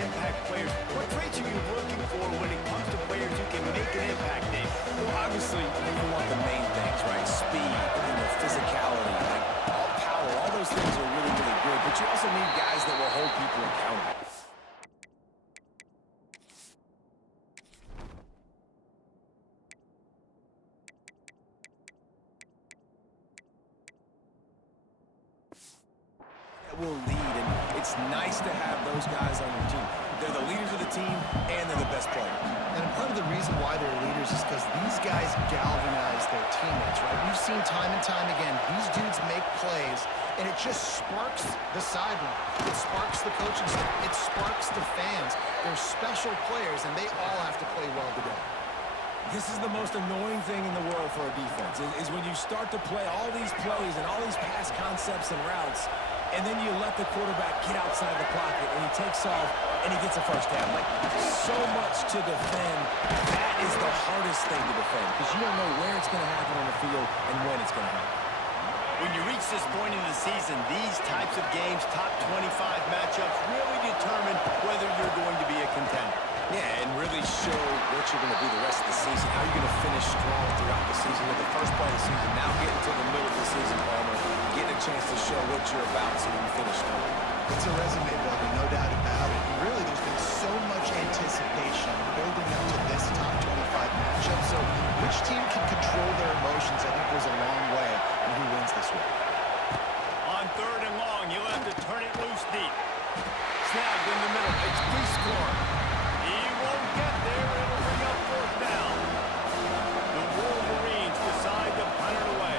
impact players. What traits are you looking for when it comes to players who can make an impact, Dave? Well, obviously, you want the main things, right? Speed, physicality, like all power, all those things are really, really good. But you also need guys that will hold people accountable. Will lead, and it's nice to have those guys on your team. They're the leaders of the team, and they're the best players. And part of the reason why they're leaders is because these guys galvanize their teammates, right? We've seen time and time again, these dudes make plays, and it just sparks the sideline. It sparks the coaching staff. It sparks the fans. They're special players, and they all have to play well together. This is the most annoying thing in the world for a defense, is when you start to play all these plays and all these pass concepts and routes, and then you let the quarterback get outside the pocket, and he takes off, and he gets a first down. Like, so much to defend. That is the hardest thing to defend, because you don't know where it's going to happen on the field and when it's going to happen. When you reach this point in the season, these types of games, top 25 matchups, really determine whether you're going to be a contender. Yeah, and really show what you're going to do the rest of the season, how you're going to finish strong throughout the season. With the first part of the season, now getting to the middle of the season, Palmer, getting a chance to show what you're about so you finish strong. It's a resume builder, no doubt about it. And really, there's been so much anticipation building up to this top 25 matchup. So which team can control their emotions, I think, goes a long way in who wins this one. On 3rd and long, you'll have to turn it loose deep. Snagged in the middle. It's free score. He won't get there. It'll bring up 4th down. The Wolverines decide to punt it away.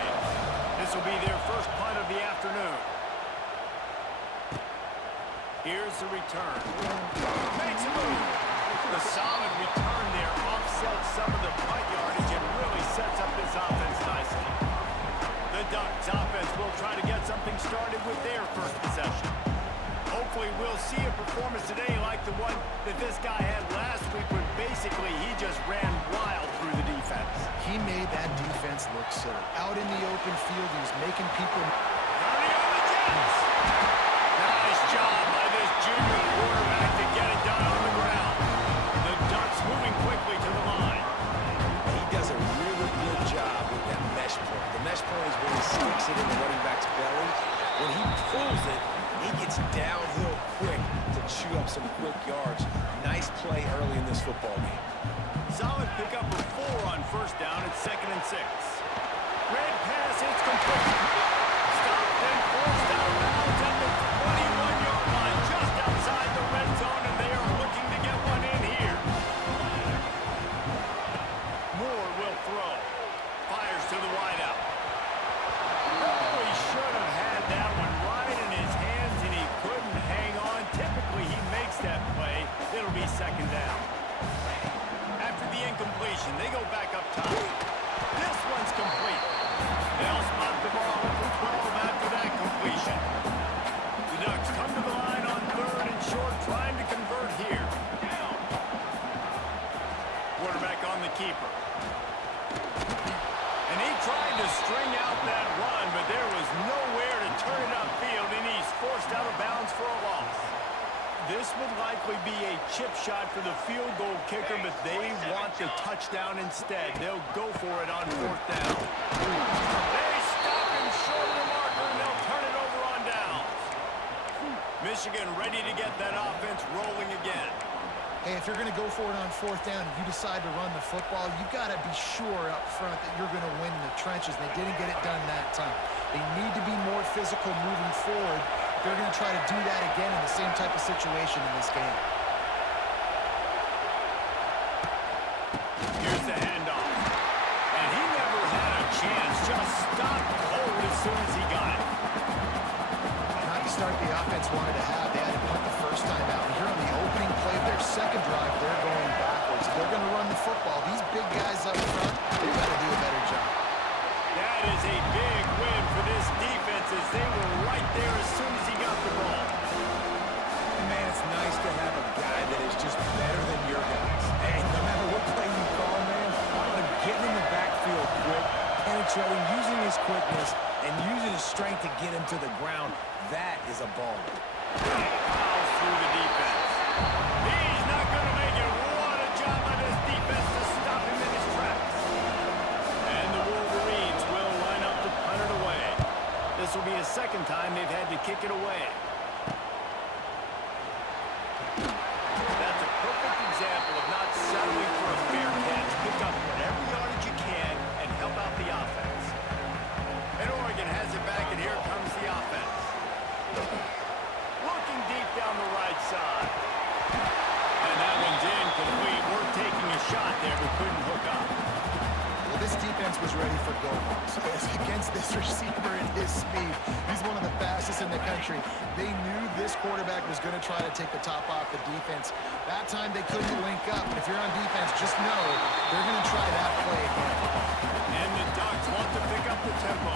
This will be their first punt of the afternoon. Here's the return. Makes a move. The solid return there offsets some of the punt yardage and really sets up this offense nicely. The Ducks offense will try to get something started with their first possession. Hopefully we'll see a performance today like the one that this guy had last week when basically he just ran wild through the defense. He made that defense look silly. Out in the open field, he was making people... Running on the Jets! Nice job by this junior quarterback to get it done on the ground. The Ducks moving quickly to the line. He does a really good job with that mesh point. The mesh point is when he sticks it in the running back's belly. When he pulls it, he gets downhill quick to chew up some quick yards. Nice play early in this football game. Solid pickup of 4 on 1st down at 2nd and 6. Red pass, it's complete. Stopped and forced out of bounds at the 21-yard line, just outside the red zone, and they are looking to get one in here. Moore will throw. Fires to the wideout. Probably should have had that one right in his hands, and he couldn't hang on. Typically, he makes that play. It'll be 2nd down. After the incompletion, they go back up top. This one's complete. They'll spot the ball at the 12 after that completion. The Ducks come to the line on 3rd and short, trying to convert here. Quarterback on the keeper. And he tried to string out that run, but there was nowhere to turn it upfield, and he's forced out of bounds for a loss. This would likely be a chip shot for the field goal kicker, but they want the touchdown instead. They'll go for it on 4th down. They stop him short of the marker, and they'll turn it over on downs. Michigan ready to get that offense rolling again. Hey, if you're going to go for it on 4th down and you decide to run the football, you've got to be sure up front that you're going to win in the trenches. They didn't get it done that time. They need to be more physical moving forward. They're going to try to do that again in the same type of situation in this game. Here's the handoff. And he never had a chance. Just stopped cold as soon as he got it. Not the start the offense wanted to have. They had to punt the first time out. And here on the opening play of their 2nd drive, they're going backwards. If they're going to run the football, these big guys up front, they've got to do a better job. That is a big win for this defense as they were right there as soon as he got the ball. Man, it's nice to have a guy that is just better than your guys. And no matter what play you call, man, getting in the backfield quick, penetrating, using his quickness, and using his strength to get him to the ground, that is a ball. Fouls through the defense. He's not going to make it. What a job by this defense to stop him in his tracks. And the Wolverines will line up to punt it away. This will be the second time they've had to kick it away. That's a perfect example of not settling for a fair catch. Pick up whatever yardage you can and help out the offense. And Oregon has it back, and here comes the offense. Looking deep down the right side. And that one's incomplete. We're taking a shot there, but couldn't hook up. Well, this defense was ready for goal lines. Against this receiver and his speed, he's one of the fastest in the country. They knew this quarterback was going to try to take the top off the defense. That time they couldn't link up. If you're on defense, just know they're going to try that play again. And the Ducks want to pick up the tempo.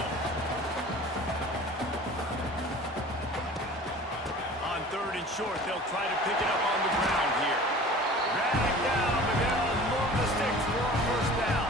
On third and short, they'll try to pick it up on the ground here. Drag down, but they'll move the sticks for a first down.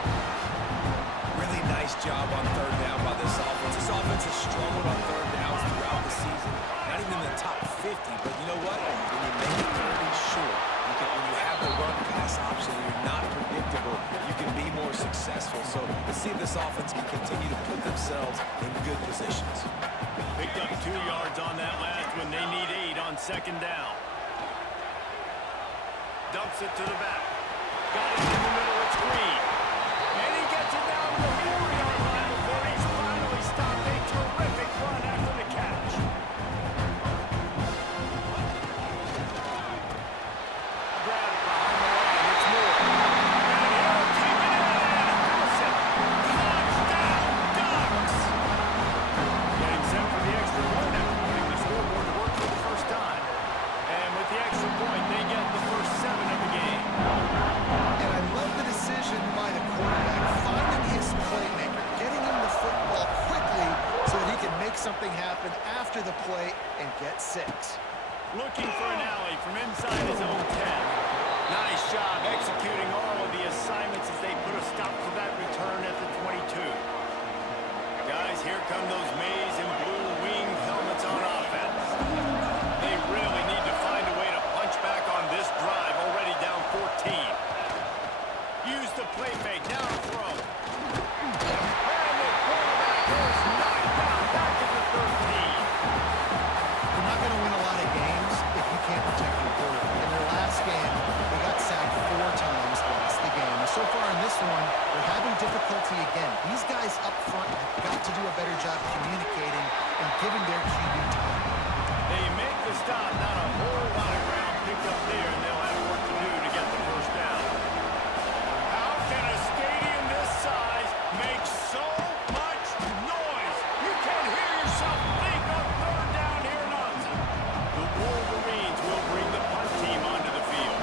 Really nice job on third down by this offense. This offense has struggled on third downs throughout the season. Not even in the top 50, but you know what? When you make it third and short, when you have the run-pass option and you're not predictable, you can be more successful. So let's see if this offense can continue to put themselves in good positions. Picked up 2 yards on that last one. They need 8 on second down. Dumps it to the back. Got it in the middle. It's Green. And he gets it down to the 4-yard line before he's finally stopped. A terrific run after the catch. Grab behind the line. It's Moore. And he'll take it in and house it. Touchdown, Ducks! Getting set for the extra point after putting the scoreboard to work for the first time. And with the extra point, they get the first 7 of the game. And I love the decision by the quarterback, finding his playmaker, getting him the football quickly so that he can make something happen after the play and get 6. Looking for an alley from inside his own 10. Nice job executing all of the assignments as they put a stop to that return at the 22. Guys, here come those maize and blue winged helmets on offense. They really need to find a way to punch back on this drive, already down 14. Use the play fake, now throw. And the quarterback is knocked down back to the 13. You're not going to win a lot of games if you can't protect your quarterback. In their last game, they got sacked 4 times, lost the game. And so far in this one, they're having difficulty again. These guys up front have got to do a better job communicating and giving their QB time. They make the stop, not a whole lot of ground picked up there, and they'll have work to do to get the first down. How can a stadium this size make so much noise? You can hear yourself think on third down here in Ncaa. The Wolverines will bring the punt team onto the field.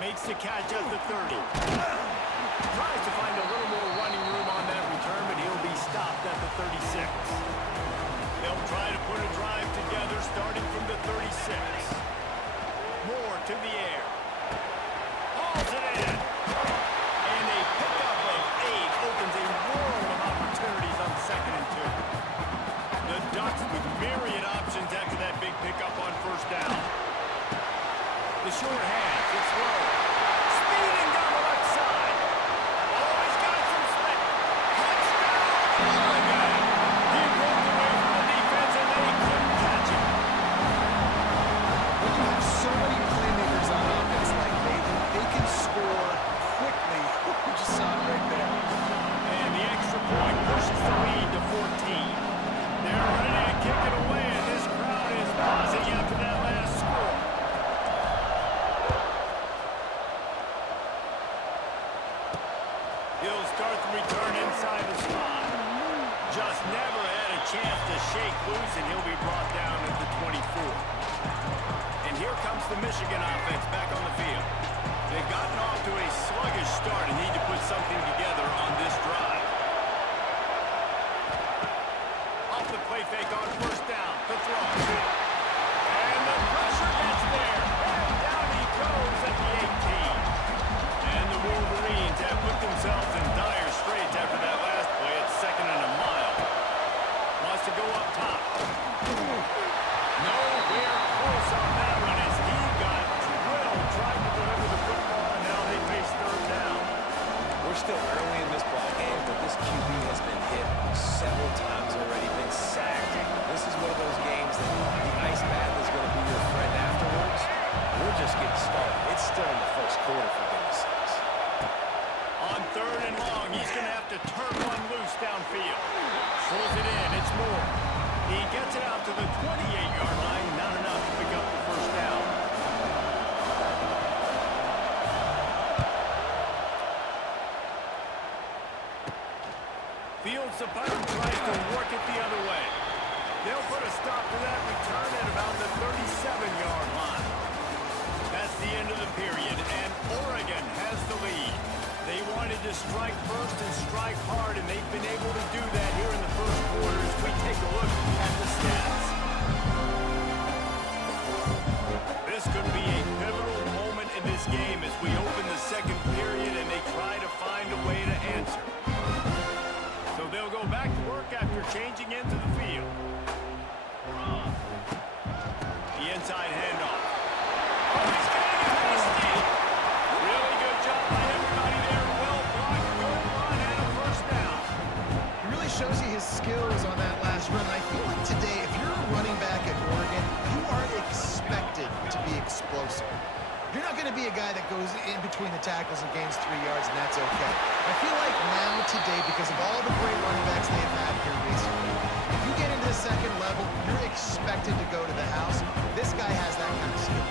Makes the catch at the 30. Tries to find a little more running room on that return, but he'll be stopped at the 36. They'll try to put a drive together starting from the 36. Moore to the air. Hauls it in. And a pickup of 8 opens a world of opportunities on 2nd and 2. The Ducks with myriad options after that big pickup on first down. The short hands, it's low. Speeding down the left side. Oh, he's got some speed. Touchdown, Oregon! He broke away from the defense and they couldn't catch him. When you have so many playmakers on offense like they can score quickly. You just saw it right there. And the extra point pushes the lead to 14. They're ready to kick it away, and this crowd is buzzing after that last score. He'll start the return inside the spot. Just never had a chance to shake loose, and he'll be brought down at the 24. And here comes the Michigan offense back on the field. They've gotten off to a sluggish start and need to put something together on this drive. Off the play fake on first down. The throw. And the pressure gets there. And down he goes at the 18. And the Wolverines have put themselves in dire straits after that last play at 2nd and a mile. more. He gets it out to the 28-yard line, not enough to pick up the first down. Fields the punt and tries to work it the other way. They'll put a stop to that return at about the 37-yard line. That's the end of the period, and Oregon has the lead. They wanted to strike first and strike hard, and they've been able to do that here in the first quarter as we take a look at the stats. This could be a pivotal moment in this game as we open the second period and they try to find a way to answer. So they'll go back to work after changing into the field. The inside handoff. Oh, he's getting a Dynasty. Really good job by everybody there. Well blocked, good run, and a first down. It really shows you his skills on that last run. I feel like today, if you're a running back at Oregon, you are expected to be explosive. You're not going to be a guy that goes in between the tackles and gains 3 yards, and that's okay. I feel like now today, because of all the great running backs they've had here recently, if you get into the second level, you're expected to go to the house. This guy has that kind of skill.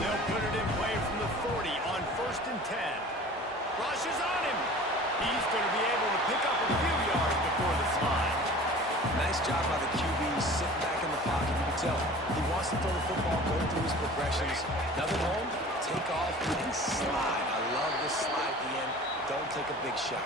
They'll put it in play from the 40 on 1st and 10. Rush is on him. He's going to be able to pick up a few yards before the slide. Nice job by the QB, sitting back in the pocket. You can tell he wants to throw the football, go through his progressions. Nothing home, take off, and slide. I love the slide at the end. Don't take a big shot.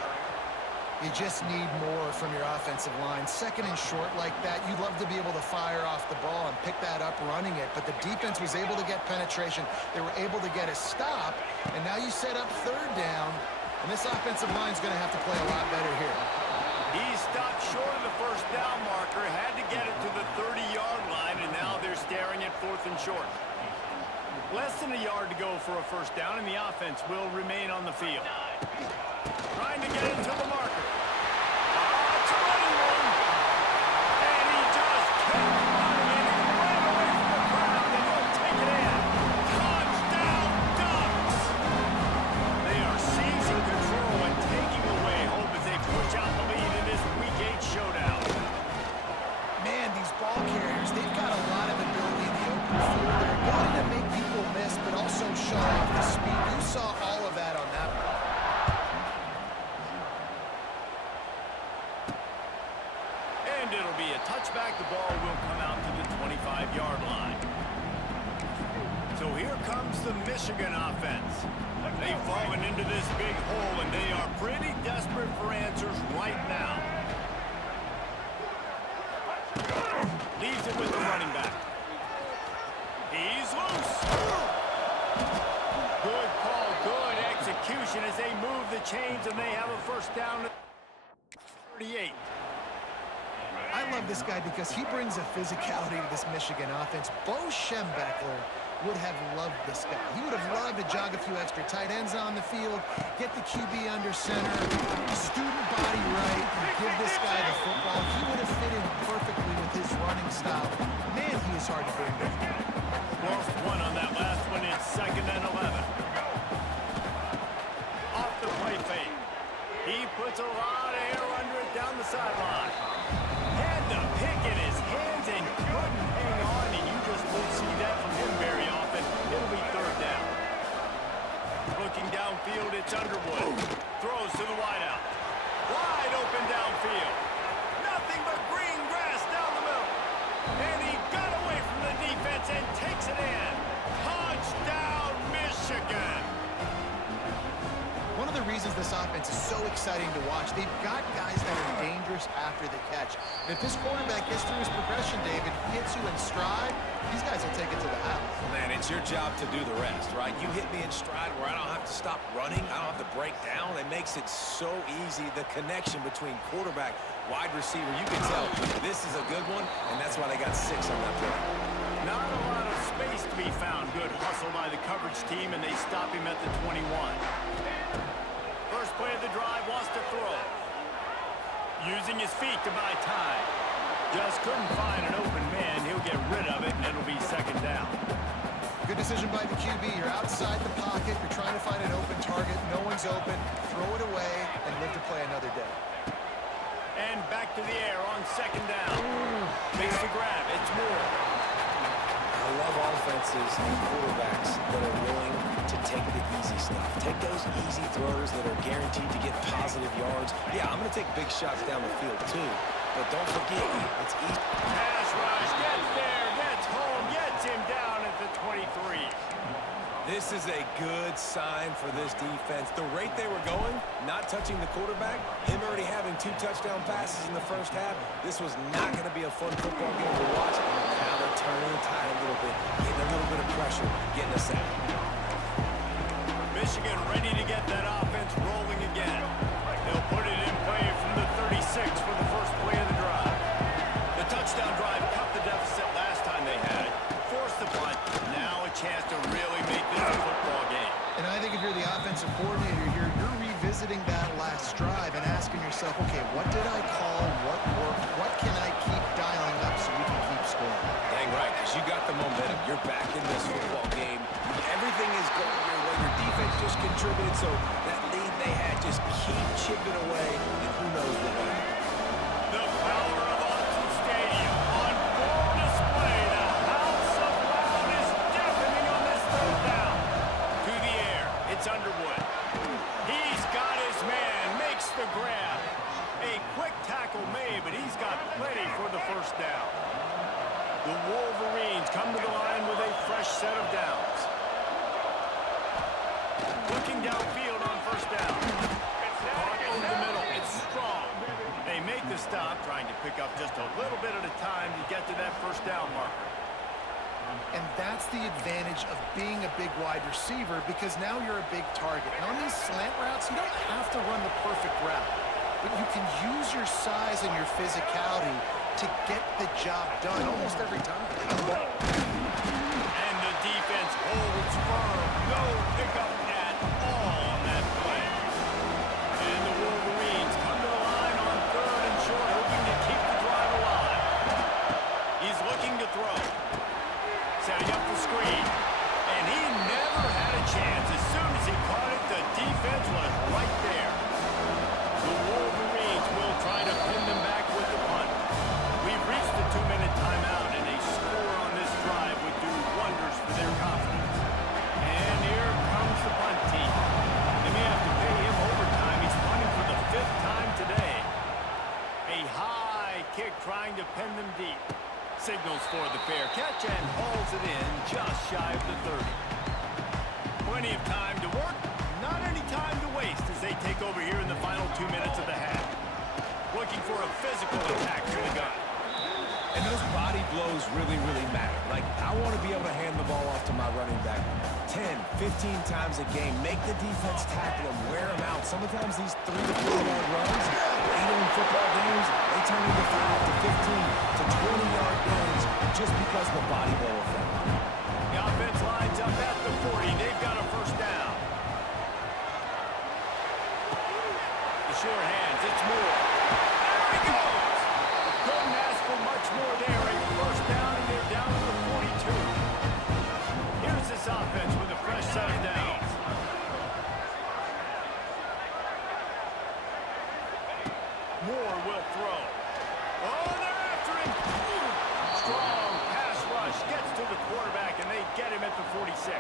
You just need more from your offensive line. Second and short like that, you'd love to be able to fire off the ball and pick that up running it, but the defense was able to get penetration. They were able to get a stop, and now you set up third down, and this offensive line is going to have to play a lot better here. He stopped short of the first down marker, had to get it to the 30-yard line, and now they're staring at 4th and short. Less than a yard to go for a first down, and the offense will remain on the field. Trying to get it to the marker. It's a running one. And he just kept running, and he ran away from the crowd, and he'll take it in. Touchdown, Ducks! They are seizing control and taking away hope as they push out the lead in this Week 8 showdown. Man, these ball carriers, they've got a lot of ability in the open field. They're ability to make people miss, but also show off the speed. You saw all of that on that one. And it'll be a touchback. The ball will come out to the 25-yard line. So here comes the Michigan offense. They've fallen into this big hole, and they are pretty desperate for answers right now. Leaves it with the running back. He's loose. Good call, good execution as they move the chains, and they have a first down at 38. I love this guy because he brings a physicality to this Michigan offense. Bo Schembechler would have loved this guy. He would have loved to jog a few extra tight ends on the field, get the QB under center, student body right, and give this guy the football. He would have fit in perfectly with his running style. Man, he is hard to bring down. Lost one on that last one. It's 2nd and 11. Off the play fake. He puts a lot of air under it down the sideline. Had the pick in his hands and couldn't hang on, and you just won't see that from him very often. It'll be 3rd down. Looking downfield, it's Underwood. Throws to the wideout. Wide open downfield. Nothing but green grass down the middle. And he got away from the defense and takes it in. Touchdown, Michigan. One of the reasons this offense is so exciting to watch, they've got guys that are dangerous after the catch. And if this quarterback gets through his progression, David, hits you in stride, these guys will take it to the house. Man, it's your job to do the rest, right? You hit me in stride where I don't have to stop running. I don't have to break down. It makes it so easy. The connection between quarterback, wide receiver, you can tell this is a good one, and that's why they got 6 on that play. Not a lot of space to be found. Good hustle by the coverage team, and they stop him at the 21. First play of the drive, wants to throw. Using his feet to buy time. Just couldn't find an open man. He'll get rid of it, and it'll be 2nd down. Good decision by the QB. You're outside the pocket. You're trying to find an open target. No one's open. Throw it away and live to play another day. And back to the air on second down. Makes the grab. It's Moore. I love offenses and quarterbacks that are willing to take the easy stuff. Take those easy throws that are guaranteed to get positive yards. Yeah, I'm going to take big shots down the field too. But don't forget, it's easy. Pass rush. Gets there. Gets home. Gets him down at the 23. This is a good sign for this defense. The rate they were going, not touching the quarterback, him already having 2 touchdown passes in the first half, this was not going to be a fun football game to watch. Now they're turning the tide a little bit, getting a little bit of pressure, getting us out. Michigan ready to get that offense rolling again. They'll put it in play from the 36 for the first play of the drive. The touchdown drive cut the deficit last time they had it. Forced the punt. Now a chance to really make this a football game. And I think if you're the offensive coordinator here, you're revisiting that last drive and asking yourself, okay, what did I call? What worked? What can I keep dialing up so we can keep scoring? Dang right, because you got the momentum. You're back in this football game. Everything is going your way. Your defense just contributed, so that lead they had, just keep chipping away, and who knows what will happen. The power of Autzen Stadium on full display. The house of loud is deafening on this third down. To the air, it's Underwood. He's got his man, makes the grab. A quick tackle made, but he's got plenty for the first down. The Wolverines come to the line with a fresh set of downs. Looking downfield on first down. Caught over the middle. It's strong. They make the stop, trying to pick up just a little bit at a time to get to that first down marker. And that's the advantage of being a big wide receiver, because now you're a big target. And on these slant routes, you don't have to run the perfect route, but you can use your size and your physicality to get the job done almost every time. And the defense holds firm. No pickup at all on that play. And the Wolverines come to the line on third and short, hoping to keep the drive alive. He's looking to throw. Setting up the screen. And he never had a chance. As soon as he caught it, the defense was right there. The Wolverines will try to pin them back with the punt. We've reached the 2-minute timeout, and a score on this drive would do wonders for their confidence. And here comes the punt team. They may have to pay him overtime. He's punting for the 5th time today. A high kick trying to pin them deep. Signals for the fair catch and hauls it in just shy of the 30. Plenty of time to work, not any time to waste as they take over here in the final 2 minutes of the half. Looking for a physical attack through the gun. And those body blows really, really matter. Like, I want to be able to hand the ball off to my running back 10, 15 times a game. Make the defense tackle them, wear them out. Sometimes these 3 to 4 yard runs, even in football games, they turn into 5 to 15 to 20 yard gains just because of the body blow effect. The offense lines up at the 40. They've got a first down. The short hands, it's Moore. There he goes! Couldn't ask for much more there. A first down, and they're down to the 42. Here's this offense with a fresh set of downs. Moore will throw. Oh, they're after him! Strong pass rush gets to the quarterback, and they get him at the 46.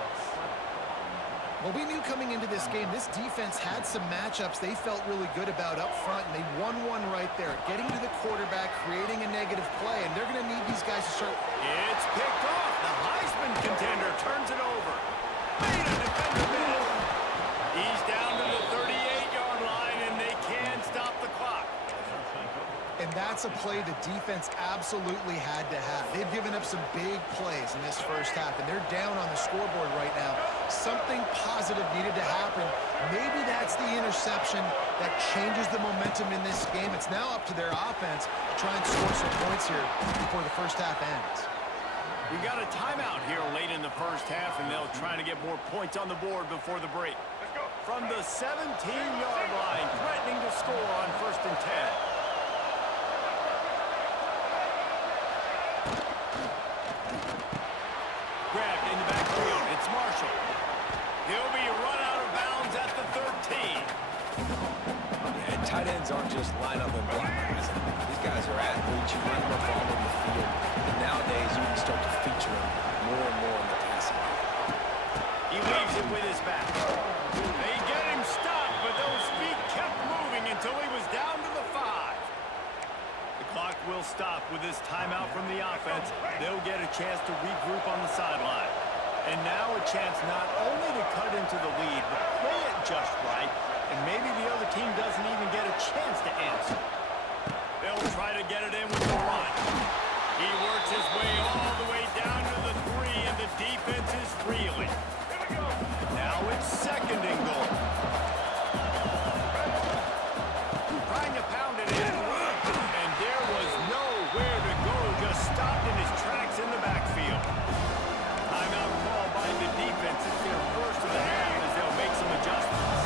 Well, we knew coming into this game, this defense had some matchups they felt really good about up front, and they won one right there. Getting to the quarterback, creating a negative play, and they're going to need these guys to start. It's picked off. The Heisman contender turns it over. Made a defender miss. He's down to the 38-yard line, and they can stop the clock. And that's a play the defense absolutely had to have. They've given up some big plays in this first half, and they're down on the scoreboard right now. Something positive needed to happen. Maybe that's the interception that changes the momentum in this game. It's now up to their offense to try and score some points here before the first half ends. We got a timeout here late in the first half, and they'll try to get more points on the board before the break. From the 17-yard line, threatening to score on 1st and 10. Grabbed in the backfield. It's Marshall. He'll be run out of bounds at the 13. And Tight ends aren't just line up and block guys. These guys are athletes. You line them up all over the field. And nowadays, you can start to feature them more and more in the passing game. He leaves it with his back. They get him stopped, but those feet kept moving until he was down to the 5. The clock will stop with this timeout from the offense. They'll get a chance to regroup on the sideline. And now a chance not only to cut into the lead, but play it just right, and maybe the other team doesn't even get a chance to answer. They'll try to get it in with the run. He works his way all the way down to the 3, and the defense is reeling. Now it's 2nd and goal. Trying to pound it in, and there was nowhere to go, just stopped in his tracks in the backfield. Timeout call by the defense. It's their first of the half as they'll make some adjustments.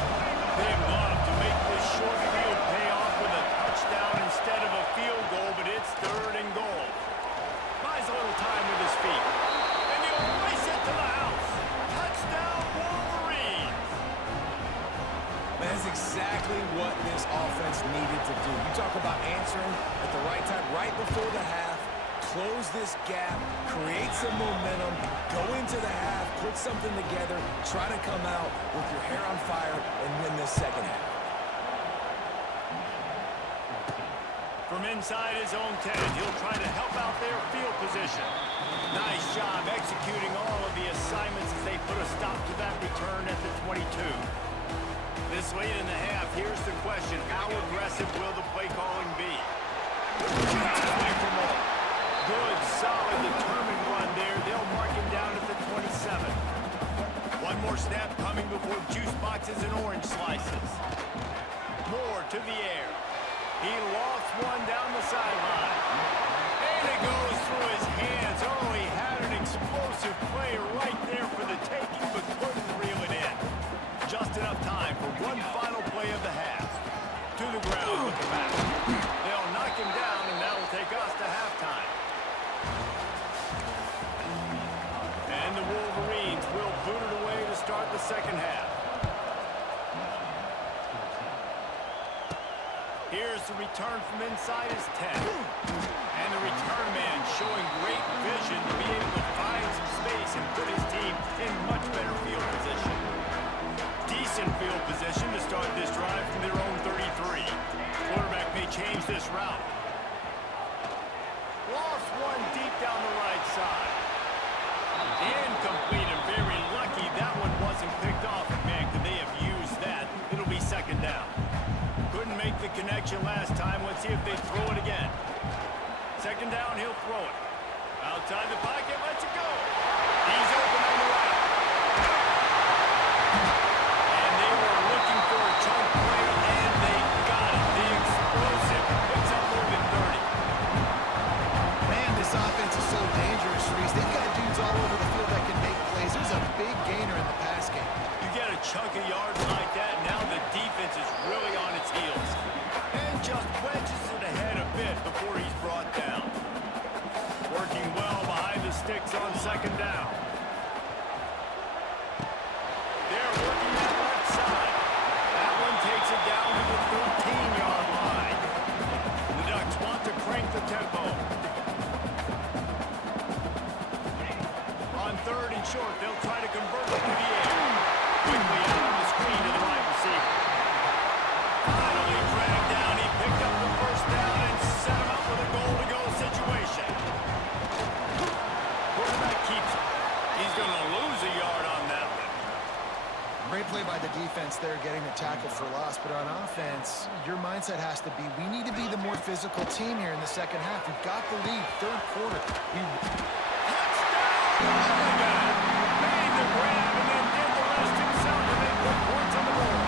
They'd love to make this short field pay off with a touchdown instead of a field goal, but it's 3rd and goal. Buys a little time with his feet. And he'll race it to the house. Touchdown, Wolverines! That's exactly what this offense needed to do. You talk about answering at the right time, right before the half. Close this gap, create some momentum, go into the half, put something together, try to come out with your hair on fire and win this second half. From inside his own 10, he'll try to help out their field position. Nice job executing all of the assignments as they put a stop to that return at the 22. This late in the half, here's the question. How aggressive will the play calling be? Shoots away from all. Good, solid, determined run there. They'll mark him down at the 27. One more snap coming before juice boxes and orange slices. Moore to the air. He lost one down the sideline. And it goes through his hands. Oh, he had an explosive player right there for the taking, but couldn't reel it in. Just enough time for one final play of the half. To the ground with the back. They'll knock him down, and that'll take us to halftime. And the Wolverines will boot it away to start the second half. Here's the return from inside his 10. And the return man showing great vision to be able to find some space and put his team in much better field position. Decent field position to start this drive from their own 33. Quarterback may change this route. Lost one deep down the right side. Incomplete and very lucky that one wasn't picked off. Man, could they have used that? It'll be 2nd down. Couldn't make the connection last time. Let's see if they throw it again. 2nd down, he'll throw it. Outside the pocket, lets it go. He's open on the right. And they were looking for a chunk play, and they got it. The explosive picks up more than 30. Man, this offense is so dangerous, Reese. They've got dudes all over the field that can make plays. There's a big gainer in the pass game. You get a chunk of yards like that, now the defense is really on its heels. And just wedges it ahead a bit before he's brought down. Working well behind the sticks on 2nd down. They're working that left side. That one takes it down to the 13-yard line. The Ducks want to crank the tempo. On 3rd and short, they'll try to convert it through the air. Quickly out on the screen to the right receiver. Finally dragged down. He picked up the 1st down and set him up with a goal-to-go situation. Quarterback keeps it. He's going to lose a yard on that one. Great play by the defense there, getting the tackle for loss. But on offense, your mindset has to be, we need to be the more physical team here in the second half. We've got the lead, 3rd quarter. Made the grab and then did the rest himself, and they put points on the board.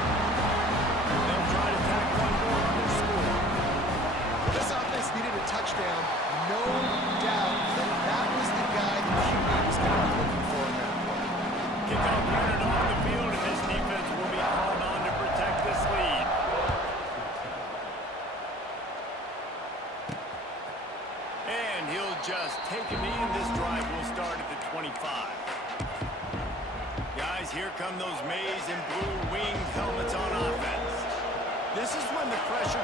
They'll try to tack one more on their score. This offense needed a touchdown. No doubt that that was the guy the QB was going to be looking for in that play. Kickoff unit on the field, and this defense will be called on to protect this lead. And he'll just take a knee, and this drive will start at the 25. Guys, here come those maize and blue winged helmets on offense. This is when the pressure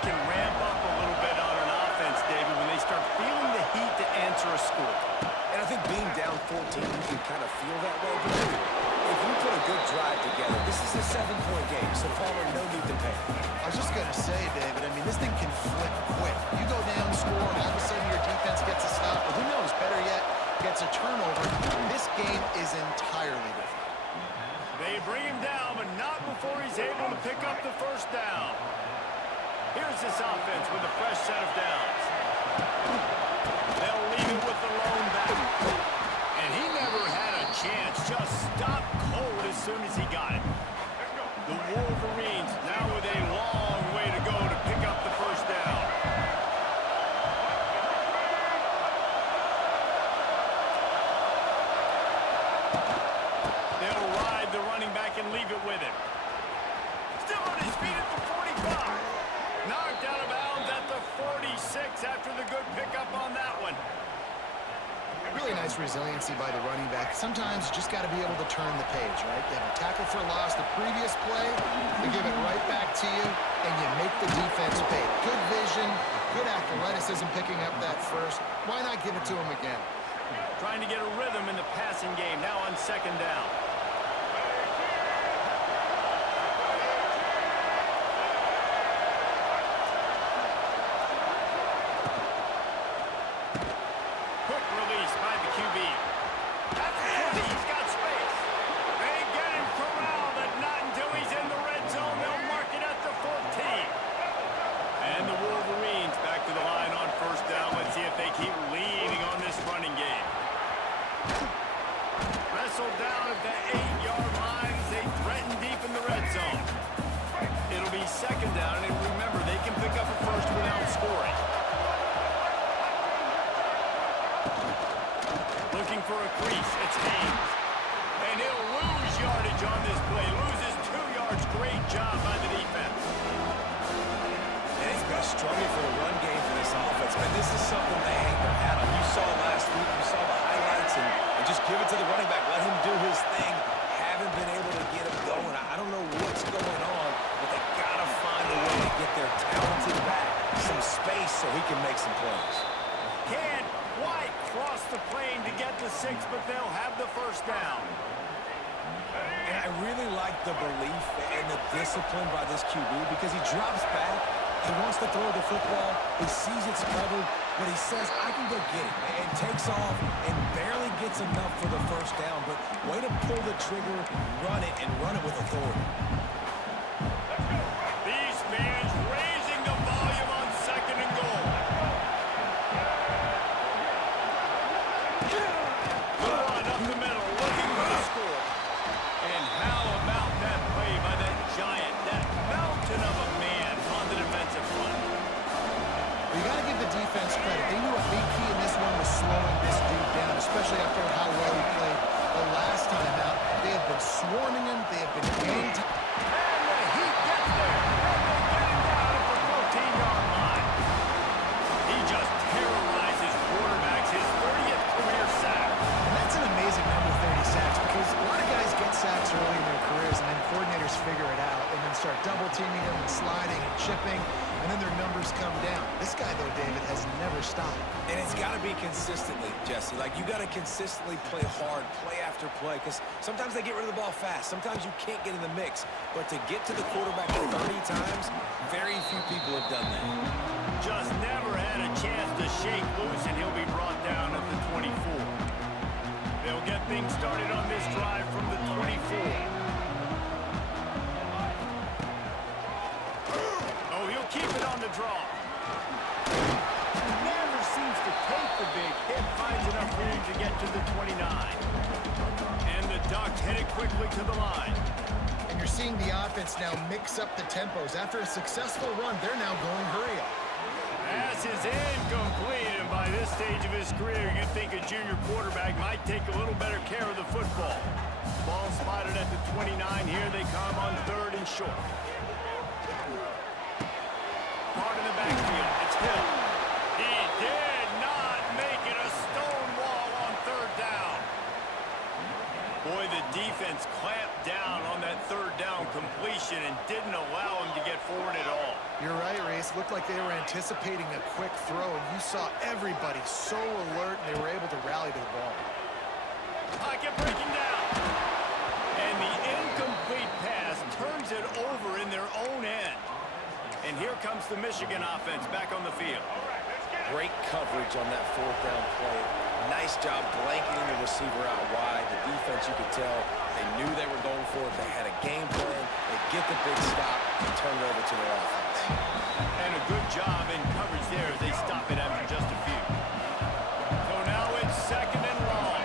something can flip quick. You go down, score, all of a sudden your defense gets a stop, or who knows, better yet, gets a turnover. This game is entirely different. They bring him down, but not before he's able to pick up the first down. Here's this offense with a fresh set of downs. They'll leave it with the lone back. And he never had a chance, just stopped cold as soon as he got it. The Wolverines now with a long way to go to pick up the first down. They'll ride the running back and leave it with him. Still on his feet at the 45. Knocked out of bounds at the 46 after the good pickup on that one. Really nice resiliency by the running back. Sometimes you just got to be able to turn the page, right? You have a tackle for loss the previous play, they give it right back to you, and you make the defense pay. Good vision, good athleticism picking up that first. Why not give it to him again? Trying to get a rhythm in the passing game, now on second down. Quick release by the QB. That's the 20, he's got space. They get him corralled, but not until he's in the red zone. They'll mark it at the 14. And the Wolverines back to the line on first down. Let's see if they keep leaning on this running game. Wrestled down at the 8-yard line as they threaten deep in the red zone. It'll be second down, and remember, they can pick up a first without scoring. Looking for a crease, it's Haynes. And he'll lose yardage on this play. Loses 2 yards. Great job by the defense. And it's been a struggle for the run game for this offense. Man, this is something they hang their hat on. You saw last week, you saw the highlights, and just give it to the running back. Let him do his thing. Haven't been able to get him going. I don't know what's going on, but they got to find a way to get their talented back some space so he can make some plays. Can't quite cross the plane to get the 6, but they'll have the first down. And I really like the belief and the discipline by this QB because he drops back, he wants to throw the football, he sees it's covered, but he says, I can go get it, and takes off and barely gets enough for the first down, but way to pull the trigger, run it, and run it with authority. These fans raising the volume on second and goal. Good run up the middle, looking for the score. And how about that play by that giant, that mountain of a man on the defensive front? You got to give the defense credit. They knew a big key in this one was slowing this dude down, especially after how well he played the last time out. They have been swarming him. They have been gaining time. And the heat gets there. And they get him down at the 14-yard line. He just terrorizes quarterbacks, his 30th career sack. And that's an amazing number, 30 sacks, because a lot of guys get sacks early in their careers, and then coordinators figure it out and then start double-teaming them and sliding and chipping, and then their numbers come down. This guy, though, David, has never stopped. And it's got to be consistently, Jesse. Like, you got to consistently play hard, play after play, because sometimes they get rid of the ball fast. Sometimes you can't get in the mix. But to get to the quarterback 30 times, very few people have done that. Just never had a chance to shake loose, and he'll be brought down at the 24. They'll get things started on this drive from the 24. Oh, he'll keep it on the draw. Never seems to take the big hit, finds enough room to get to the 29. And the Ducks headed quickly to the line. And you're seeing the offense now mix up the tempos. After a successful run, they're now going hurry up. Pass is incomplete, and by this stage of his career, you'd think a junior quarterback might take a little better care of the football. Ball spotted at the 29. Here they come on third and short. Part in the backfield. It's Hill. He did not make it a stone wall on third down. Boy, the defense clamped down on that third down completion and didn't allow him to get forward at all. You're right, Reese. Looked like they were anticipating a quick throw, and you saw everybody so alert, and they were able to rally to the ball. Pocket breaking down. And the incomplete pass turns it over in their own end. And here comes the Michigan offense back on the field. Great coverage on that fourth down play. Nice job blanketing the receiver out wide. The defense, you could tell, they knew they were going for it. They had a game plan. They get the big stop and turn it over to their offense. And a good job in coverage there as they stop it after just a few. So now it's second and long.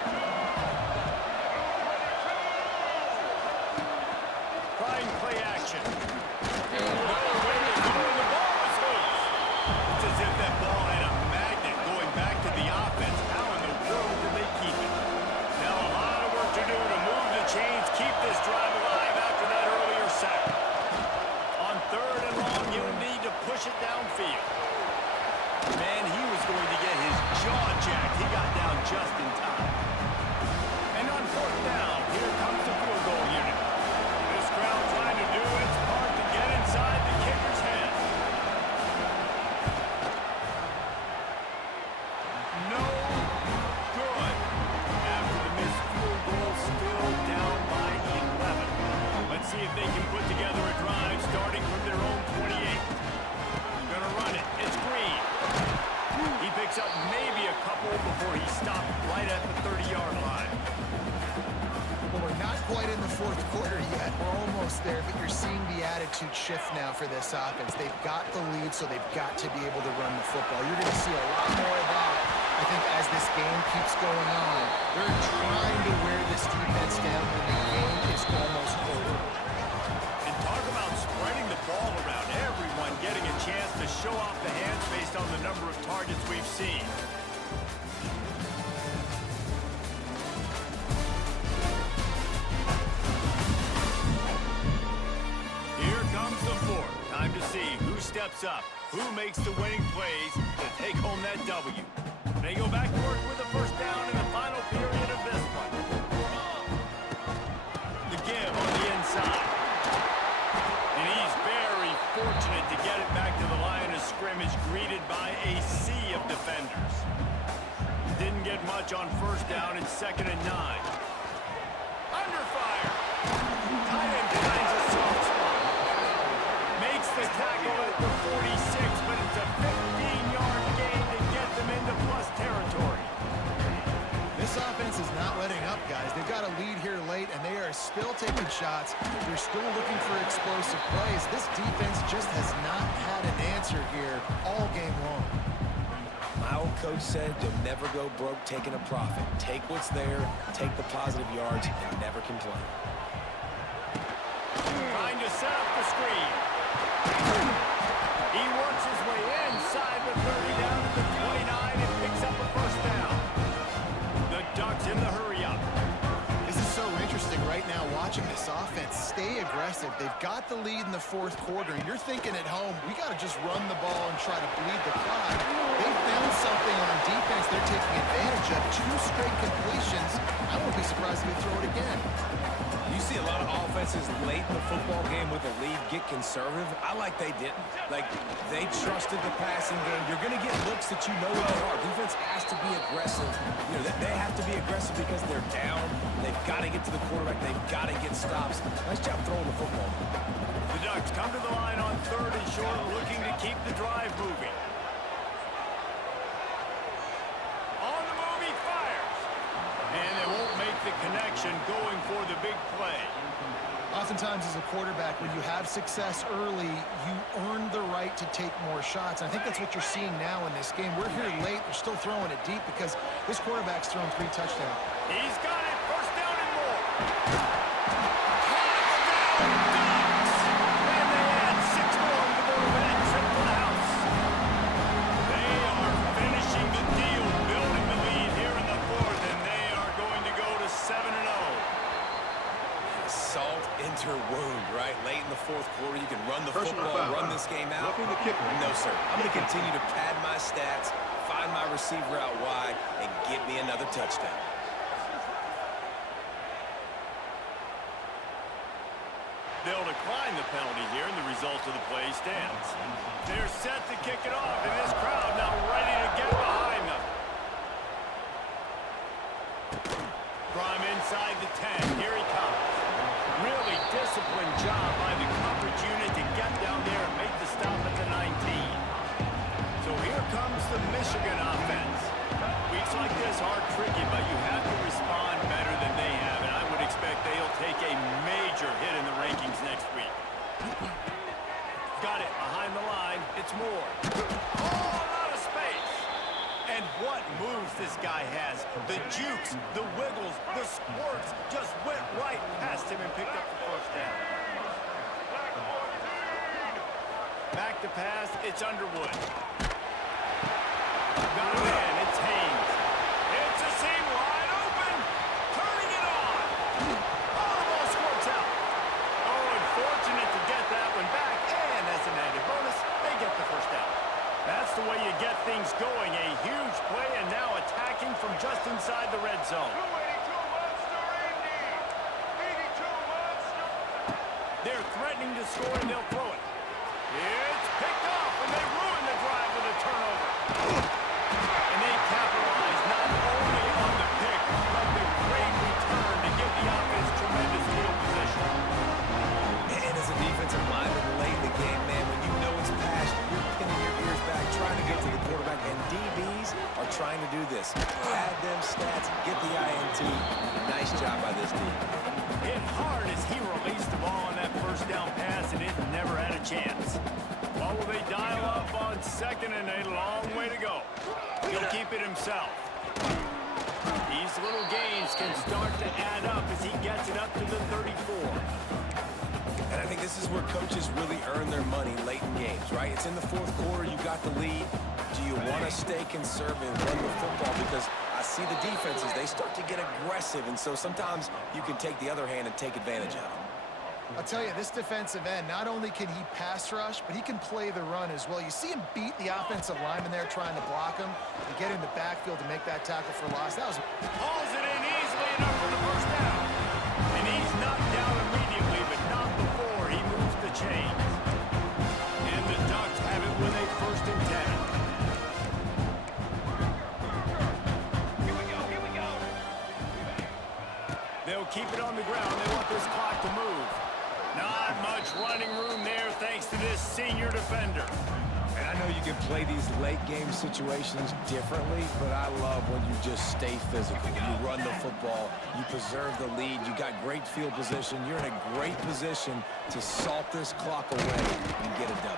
Trying play action. No way to go, and the ball was loose. It's as if that ball had a magnet going back to the offense. How in the world did they keep it? Now a lot of work to do to move the chains, keep this drive alive after that earlier sack. On third and long, you'll need to push it downfield. Man, he was going to get his jaw jacked. He got down just in time. And on fourth down, here comes the field goal unit. This crowd trying to do its part to get inside the kicker's head. No good. After the missed field goal, still down by 11. Let's see if they can put together a drive starting from their own 28. Gonna run it. It's Green. He picks up maybe a couple before he stopped right at the 30-yard line. Well, we're not quite in the fourth quarter yet. We're almost there, but you're seeing the attitude shift now for this offense. They've got the lead, so they've got to be able to run the football. You're going to see a lot more of that, I think, as this game keeps going on. They're trying to wear this defense down when the game is almost over. And talk about spreading the ball around. Everyone getting a chance to show off the hands based on the number of targets we've seen. Here comes the fourth. Time to see who steps up, who makes the winning plays to take home that W. They go back to work with a first down in the final period of this one. The give on the inside. And he's very fortunate to get it back to the line of scrimmage, greeted by a sea of defenders. Didn't get much on first down. It's 2nd and 9. Under fire. Tight end finds a soft spot. Makes the tackle at the 46, but it's a 15-yard gain to get them into plus territory. This offense is not letting up, guys. They've got a lead here late, and they are still taking shots. They're still looking for explosive plays. This defense just has not had an answer here all game long. My old coach said you'll never go broke taking a profit. Take what's there, take the positive yards, and never complain. Trying to set up the screen. He works his way inside the 30 down to the 29 and picks up a first down. The Ducks in the hurry up. This is so interesting right now watching this offense stay aggressive. They've got the lead in the fourth quarter, and you're thinking at home, we got to just run the ball and try to bleed the clock. They found something on defense they're taking advantage of. 2 straight completions. I won't be surprised if they throw it again. You see a lot of offenses late in the football game with a lead get conservative. I like they didn't. Like, they trusted the passing game. You're going to get looks that you know what they are. Defense has to be aggressive. You know, they have to be aggressive because they're down. They've got to get to the quarterback. They've got to get stops. Nice job throwing the football. The Ducks come to the line on 3rd and short, looking to keep the drive moving. On the move, he fires. And they won't make the connection going for the big play. Oftentimes as a quarterback, when you have success early, you earn the right to take more shots. And I think that's what you're seeing now in this game. We're here late. They're still throwing it deep because this quarterback's thrown 3 touchdowns. He's got it. First down and more. Touchdown, Ducks! And they add 6 more to the board with that trip to the house. They are finishing the deal, building the lead here in the fourth, and they are going to go to 7-0. Salt into wound, right? Late in the fourth quarter, you can run the football, run this game out. No, sir. I'm going to continue to pad my stats, find my receiver out wide, and get me another touchdown. They'll decline the penalty here, and the result of the play stands. They're set to kick it off, and this crowd now ready to get behind them. From inside the 10, here he comes. Really disciplined job by the coverage unit to get down there and make the stop at Got it behind the line. It's Moore. Oh, a lot of space. And what moves this guy has. The jukes, the wiggles, the squirts just went right past him and picked up the first down. Back to pass. It's Underwood. Got a man. It's Haynes. It's a seam wide open. Turning it on. Oh, the ball squirts out. Oh, unfortunate to get that one back. And as an added bonus, they get the first down. That's the way you get things going. A huge play and now attacking from just inside the red zone. They're threatening to score and they'll throw it. It's picked off and they ruin the drive with a turnover. And they capitalize not only on the pick, but the great return to give the offense tremendous field position. And as a defensive lineman late in the game, man, when you know it's passed, you're pinning your ears back, trying to get to the quarterback, and DBs are trying to do this. Add them stats, get the INT. Nice job by this team. Hit hard as he released the ball on that first down pass, and it never had a chance. Well, will they dial up on second and a long way to go? He'll keep it himself. These little gains can start to add up as he gets it up to the 34. And I think this is where coaches really earn their money late in games, right? It's in the fourth quarter, you got the lead. Do you want to stay conservative and run the football? Because I see the defenses, they start to get aggressive, and so sometimes you can take the other hand and take advantage of it. I'll tell you, this defensive end, not only can he pass rush, but he can play the run as well. You see him beat the offensive lineman there trying to block him and get in the backfield to make that tackle for loss. That was... Hauls it in easily enough for the first down. And he's knocked down immediately, but not before he moves the chains. And the Ducks have it with a first and 10. Here we go. They'll keep it on the ground. They want this clock to move. Not much running room there thanks to this senior defender. And I know you can play these late game situations differently, but I love when you just stay physical. You run the football, you preserve the lead, you got great field position, you're in a great position to salt this clock away and get a W.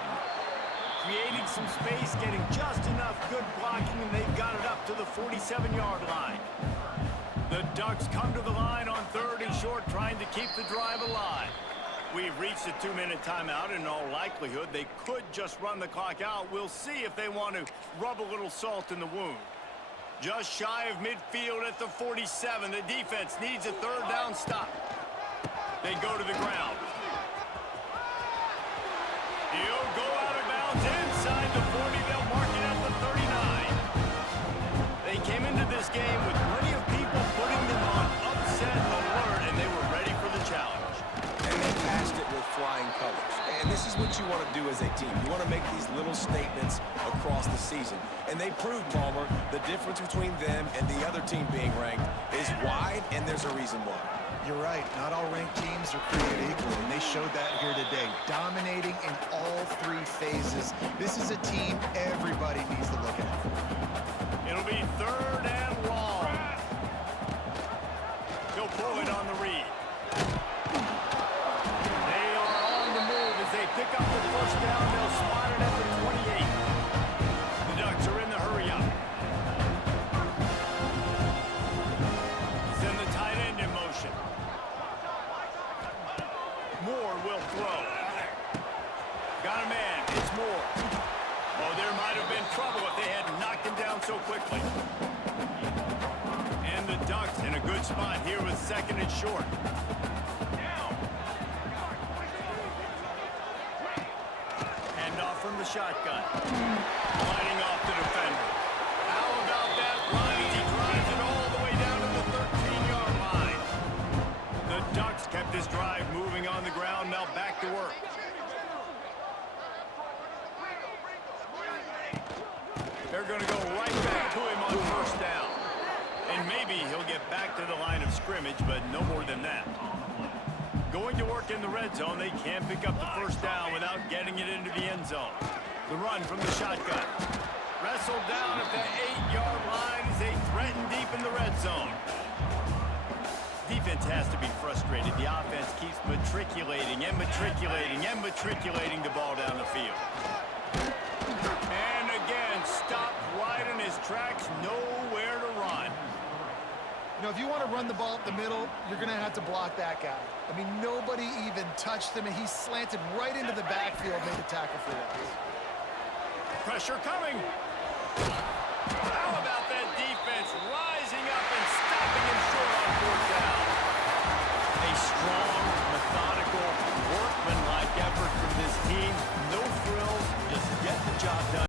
Creating some space, getting just enough good blocking, and they've got it up to the 47-yard line. The Ducks come to the line on third and short, trying to keep the drive alive. We've reached a 2-minute timeout. In all likelihood, they could just run the clock out. We'll see if they want to rub a little salt in the wound. Just shy of midfield at the 47. The defense needs a third down stop. They go to the ground. He'll go out of bounds inside the 40. They'll mark it at the 39. They came into this game with plenty of people putting them on upset alert, and they were ready for the challenge. And they passed it with flying colors. And this is what you want to do as a team. You want to make these little statements across the season. And they proved, Palmer, the difference between them and the other team being ranked is wide, and there's a reason why. You're right. Not all ranked teams are created equal, and they showed that here today. Dominating in all three phases. This is a team everybody needs to look at. It'll be third and long. He'll pull it on the read. They are on the move as they pick up the first down. They'll spot it at the 28. The Ducks are in the hurry up. Send the tight end in motion. Moore will throw. Got a man. It's Moore. Oh, there might have been trouble if they had knocked him down so quickly. And the Ducks in a good spot here with second and short. Hand off from the shotgun. Lining off the defender. How about that run? He drives it all the way down to the 13-yard line. The Ducks kept this drive moving on the ground. Now back to work. They're going to go right back to him on first down. And maybe he'll get back to the line of scrimmage, but no more than that. Going to work in the red zone, they can't pick up the first down without getting it into the end zone. The run from the shotgun. Wrestled down at the 8-yard line as they threaten deep in the red zone. Defense has to be frustrated. The offense keeps matriculating and matriculating and matriculating the ball down the field. You know, if you want to run the ball up the middle, you're going to have to block that guy. I mean, nobody even touched him, and he slanted right into the backfield, made the tackle for loss. Pressure coming. How about that defense rising up and stopping him short on 4th down?